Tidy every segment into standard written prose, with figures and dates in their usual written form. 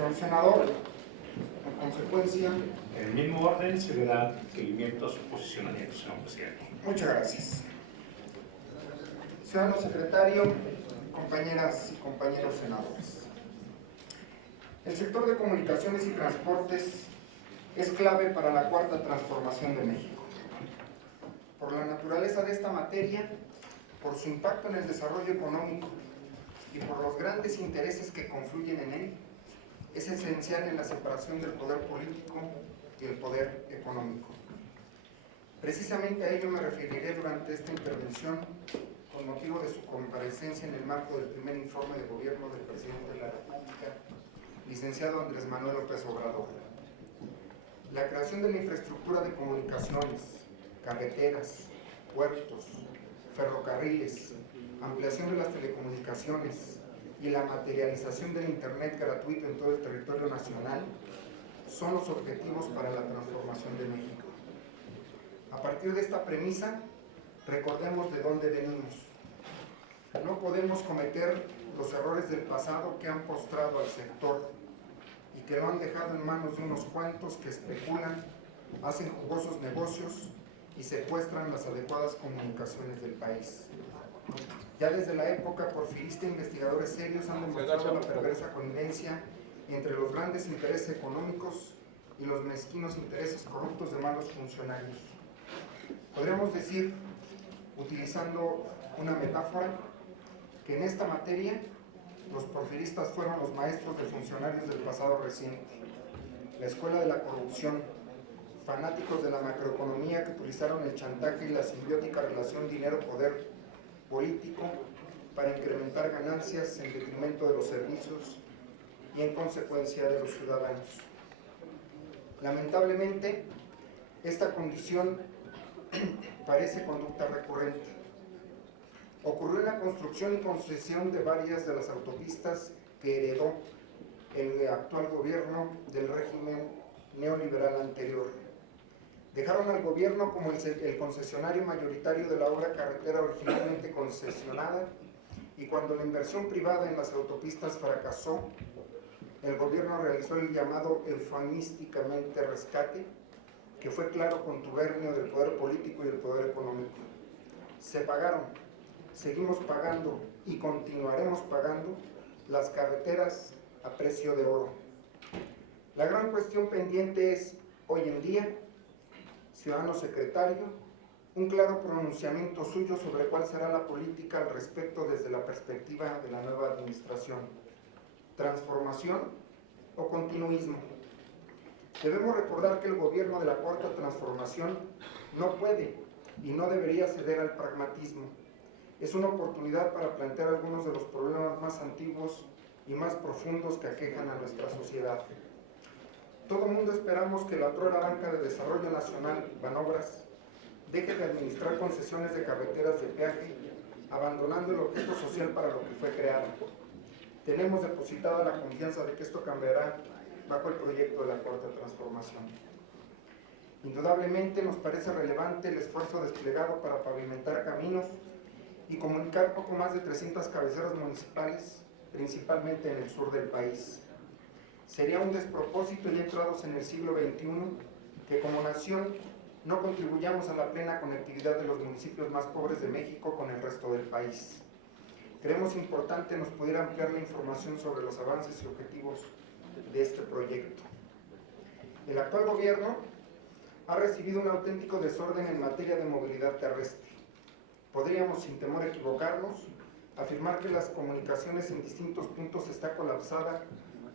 Señor senador, en consecuencia... En el mismo orden se le da seguimiento a su posicionamiento, señor presidente. Muchas gracias. Ciudadano secretario, compañeras y compañeros senadores. El sector de comunicaciones y transportes es clave para la cuarta transformación de México. Por la naturaleza de esta materia, por su impacto en el desarrollo económico y por los grandes intereses que confluyen en él, es esencial en la separación del poder político y el poder económico. Precisamente a ello me referiré durante esta intervención con motivo de su comparecencia en el marco del primer informe de gobierno del presidente de la República, licenciado Andrés Manuel López Obrador. La creación de la infraestructura de comunicaciones, carreteras, puertos, ferrocarriles, ampliación de las telecomunicaciones y la materialización del Internet gratuito en todo el territorio nacional son los objetivos para la transformación de México. A partir de esta premisa, recordemos de dónde venimos. No podemos cometer los errores del pasado que han postrado al sector y que lo han dejado en manos de unos cuantos que especulan, hacen jugosos negocios y secuestran las adecuadas comunicaciones del país. Ya desde la época porfirista, investigadores serios han demostrado la perversa connivencia entre los grandes intereses económicos y los mezquinos intereses corruptos de malos funcionarios. Podríamos decir, utilizando una metáfora, que en esta materia los porfiristas fueron los maestros de funcionarios del pasado reciente, la escuela de la corrupción, fanáticos de la macroeconomía que utilizaron el chantaje y la simbiótica relación dinero-poder político para incrementar ganancias en detrimento de los servicios y en consecuencia de los ciudadanos. Lamentablemente, esta condición parece conducta recurrente. Ocurrió en la construcción y concesión de varias de las autopistas que heredó el actual gobierno del régimen neoliberal anterior. Dejaron al gobierno como el concesionario mayoritario de la obra carretera originalmente concesionada, y cuando la inversión privada en las autopistas fracasó, el gobierno realizó el llamado eufemísticamente rescate, que fue claro contubernio del poder político y del poder económico. Se pagaron, seguimos pagando y continuaremos pagando las carreteras a precio de oro. La gran cuestión pendiente es, hoy en día, ciudadano secretario, un claro pronunciamiento suyo sobre cuál será la política al respecto desde la perspectiva de la nueva administración. ¿Transformación o continuismo? Debemos recordar que el gobierno de la cuarta transformación no puede y no debería ceder al pragmatismo. Es una oportunidad para plantear algunos de los problemas más antiguos y más profundos que aquejan a nuestra sociedad. Todo el mundo esperamos que la otrora Banca de Desarrollo Nacional, Banobras, deje de administrar concesiones de carreteras de peaje, abandonando el objeto social para lo que fue creado. Tenemos depositada la confianza de que esto cambiará bajo el proyecto de la cuarta transformación. Indudablemente nos parece relevante el esfuerzo desplegado para pavimentar caminos y comunicar poco más de 300 cabeceras municipales, principalmente en el sur del país. Sería un despropósito ya entrados en el siglo XXI que como nación no contribuyamos a la plena conectividad de los municipios más pobres de México con el resto del país. Creemos importante nos pudiera ampliar la información sobre los avances y objetivos de este proyecto. El actual gobierno ha recibido un auténtico desorden en materia de movilidad terrestre. Podríamos, sin temor a equivocarnos, afirmar que las comunicaciones en distintos puntos está colapsada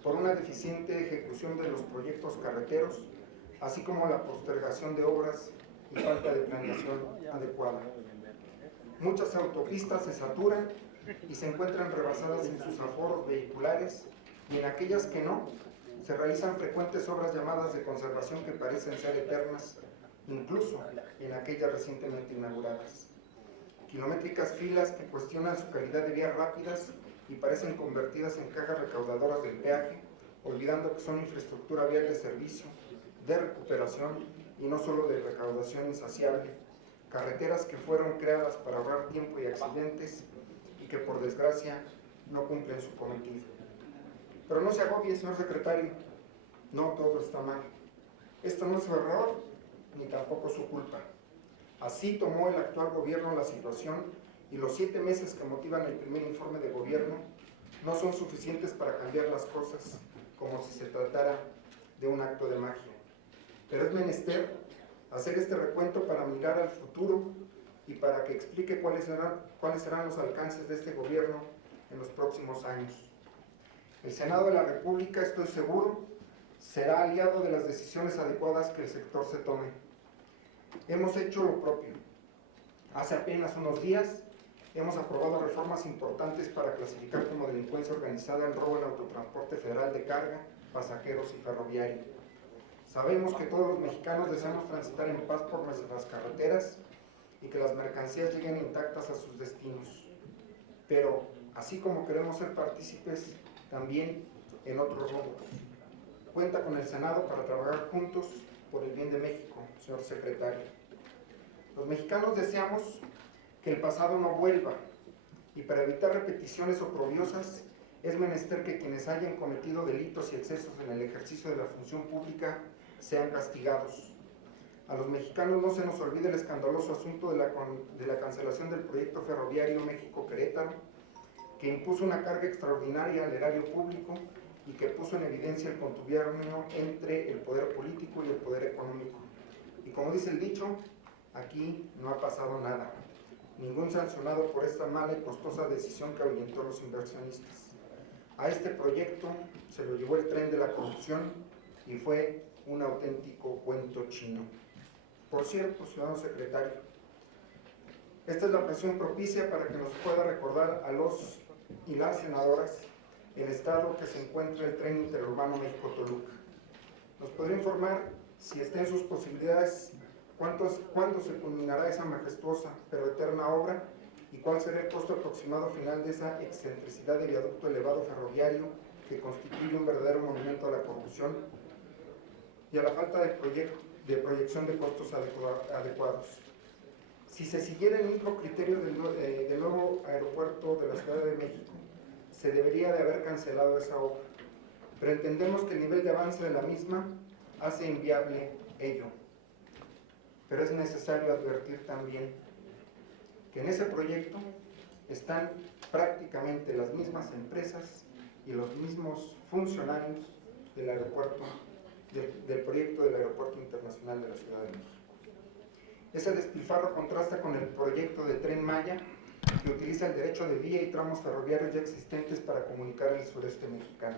por una deficiente ejecución de los proyectos carreteros, así como la postergación de obras y falta de planeación adecuada. Muchas autopistas se saturan y se encuentran rebasadas en sus aforos vehiculares, y en aquellas que no, se realizan frecuentes obras llamadas de conservación que parecen ser eternas, incluso en aquellas recientemente inauguradas. Kilométricas filas que cuestionan su calidad de vías rápidas y parecen convertidas en cajas recaudadoras del peaje, olvidando que son infraestructura vial de servicio, de recuperación y no solo de recaudación insaciable, carreteras que fueron creadas para ahorrar tiempo y accidentes y que por desgracia no cumplen su cometido. Pero no se agobie, señor secretario, no todo está mal. Esto no es su error, ni tampoco su culpa. Así tomó el actual gobierno la situación y los 7 meses que motivan el primer informe de gobierno no son suficientes para cambiar las cosas como si se tratara de un acto de magia. Pero es menester hacer este recuento para mirar al futuro y para que explique cuáles serán los alcances de este gobierno en los próximos años. El Senado de la República, estoy seguro, será aliado de las decisiones adecuadas que el sector se tome. Hemos hecho lo propio. Hace apenas unos días hemos aprobado reformas importantes para clasificar como delincuencia organizada el robo al autotransporte federal de carga, pasajeros y ferroviario. Sabemos que todos los mexicanos deseamos transitar en paz por nuestras carreteras y que las mercancías lleguen intactas a sus destinos. Pero, así como queremos ser partícipes también en otros robos, cuenta con el Senado para trabajar juntos por el bien de México, señor secretario. Los mexicanos deseamos que el pasado no vuelva, y para evitar repeticiones oprobiosas es menester que quienes hayan cometido delitos y excesos en el ejercicio de la función pública sean castigados. A los mexicanos no se nos olvide el escandaloso asunto de la cancelación del proyecto ferroviario México-Querétaro, que impuso una carga extraordinaria al erario público y que puso en evidencia el contubernio entre el poder político y el poder económico. Y como dice el dicho, aquí no ha pasado nada. Ningún sancionado por esta mala y costosa decisión que ahuyentó a los inversionistas. A este proyecto se lo llevó el tren de la corrupción y fue un auténtico cuento chino. Por cierto, ciudadano secretario, esta es la ocasión propicia para que nos pueda recordar a los y las senadoras el estado que se encuentra el tren interurbano México-Toluca. ¿Nos podría informar, si está en sus posibilidades, cuándo se culminará esa majestuosa pero eterna obra y cuál será el costo aproximado final de esa excentricidad de viaducto elevado ferroviario que constituye un verdadero monumento a la corrupción y a la falta de proyección de costos adecuados? Si se siguiera el mismo criterio del nuevo aeropuerto de la Ciudad de México, se debería de haber cancelado esa obra, pero entendemos que el nivel de avance de la misma hace inviable ello. Pero es necesario advertir también que en ese proyecto están prácticamente las mismas empresas y los mismos funcionarios del aeropuerto, del proyecto del Aeropuerto Internacional de la Ciudad de México. Ese despilfarro contrasta con el proyecto de Tren Maya, que utiliza el derecho de vía y tramos ferroviarios ya existentes para comunicar el sureste mexicano.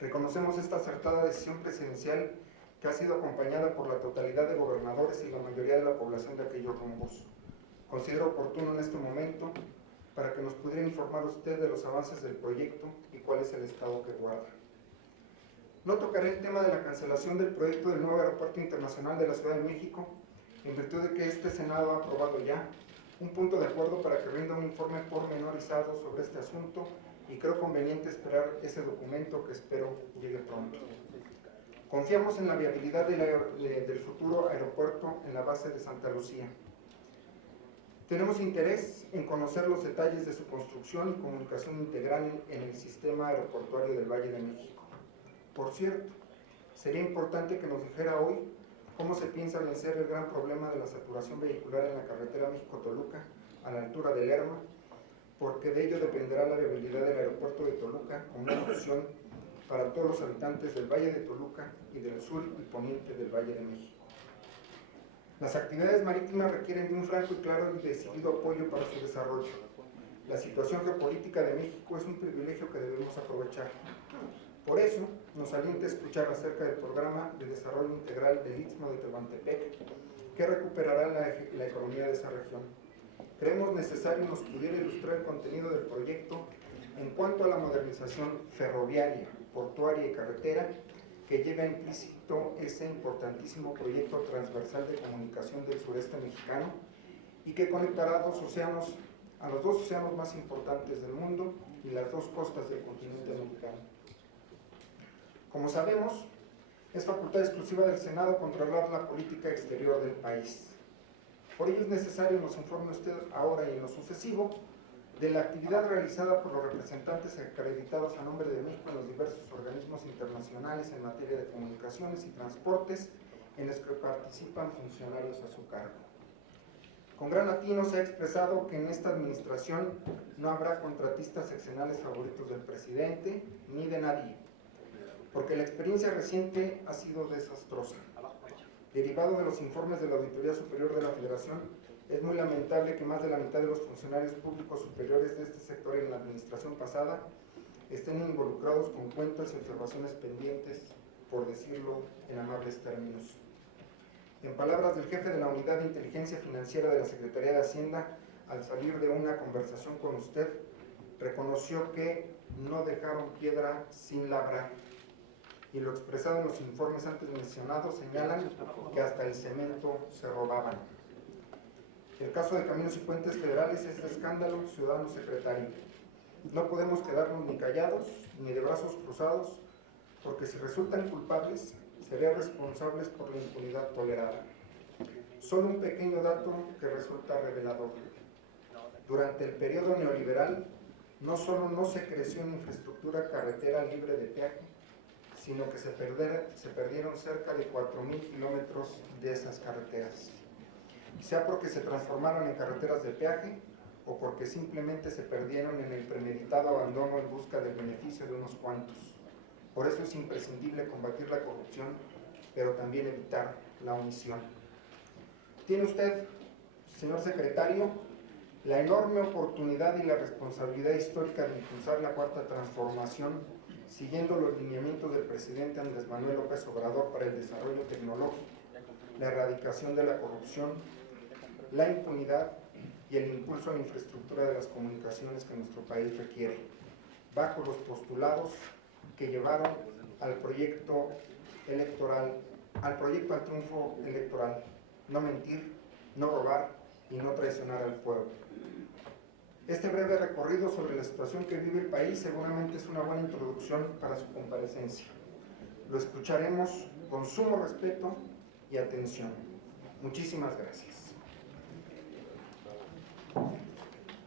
Reconocemos esta acertada decisión presidencial que ha sido acompañada por la totalidad de gobernadores y la mayoría de la población de aquellos rumbos. Considero oportuno en este momento para que nos pudiera informar usted de los avances del proyecto y cuál es el estado que guarda. No tocaré el tema de la cancelación del proyecto del nuevo Aeropuerto Internacional de la Ciudad de México, en virtud de que este Senado ha aprobado ya un punto de acuerdo para que rinda un informe pormenorizado sobre este asunto y creo conveniente esperar ese documento que espero llegue pronto. Confiamos en la viabilidad del futuro aeropuerto en la base de Santa Lucía. Tenemos interés en conocer los detalles de su construcción y comunicación integral en el sistema aeroportuario del Valle de México. Por cierto, sería importante que nos dijera hoy cómo se piensa vencer el gran problema de la saturación vehicular en la carretera México-Toluca a la altura de Lerma, porque de ello dependerá la viabilidad del aeropuerto de Toluca como una opción para todos los habitantes del Valle de Toluca y del sur y poniente del Valle de México. Las actividades marítimas requieren de un franco y claro y decidido apoyo para su desarrollo. La situación geopolítica de México es un privilegio que debemos aprovechar. Por eso, nos alienta escuchar acerca del programa de desarrollo integral del Istmo de Tehuantepec, que recuperará la economía de esa región. Creemos necesario nos pudiera ilustrar el contenido del proyecto en cuanto a la modernización ferroviaria, portuaria y carretera, que lleva implícito ese importantísimo proyecto transversal de comunicación del sureste mexicano y que conectará a los dos océanos más importantes del mundo y las dos costas del continente americano. Como sabemos, es facultad exclusiva del Senado controlar la política exterior del país. Por ello es necesario nos informe usted ahora y en lo sucesivo de la actividad realizada por los representantes acreditados a nombre de México en los diversos organismos internacionales en materia de comunicaciones y transportes en los que participan funcionarios a su cargo. Con gran atino se ha expresado que en esta administración no habrá contratistas seccionales favoritos del presidente ni de nadie, porque la experiencia reciente ha sido desastrosa. Derivado de los informes de la Auditoría Superior de la Federación, es muy lamentable que más de la mitad de los funcionarios públicos superiores de este sector en la administración pasada estén involucrados con cuentas y observaciones pendientes, por decirlo en amables términos. En palabras del jefe de la Unidad de Inteligencia Financiera de la Secretaría de Hacienda, al salir de una conversación con usted, reconoció que no dejaron piedra sin labrar. Y lo expresado en los informes antes mencionados señalan que hasta el cemento se robaban. El caso de Caminos y Puentes Federales es de escándalo, ciudadano secretario. No podemos quedarnos ni callados ni de brazos cruzados, porque si resultan culpables, serían responsables por la impunidad tolerada. Solo un pequeño dato que resulta revelador. Durante el periodo neoliberal, no solo no se creció en infraestructura carretera libre de peaje, sino que se perdieron cerca de 4,000 kilómetros de esas carreteras. Sea porque se transformaron en carreteras de peaje o porque simplemente se perdieron en el premeditado abandono en busca del beneficio de unos cuantos. Por eso es imprescindible combatir la corrupción, pero también evitar la omisión. Tiene usted, señor secretario, la enorme oportunidad y la responsabilidad histórica de impulsar la cuarta transformación, siguiendo los lineamientos del presidente Andrés Manuel López Obrador para el desarrollo tecnológico, la erradicación de la corrupción, la impunidad y el impulso a la infraestructura de las comunicaciones que nuestro país requiere, bajo los postulados que llevaron al proyecto al triunfo electoral: no mentir, no robar y no traicionar al pueblo. Este breve recorrido sobre la situación que vive el país seguramente es una buena introducción para su comparecencia. Lo escucharemos con sumo respeto y atención. Muchísimas gracias.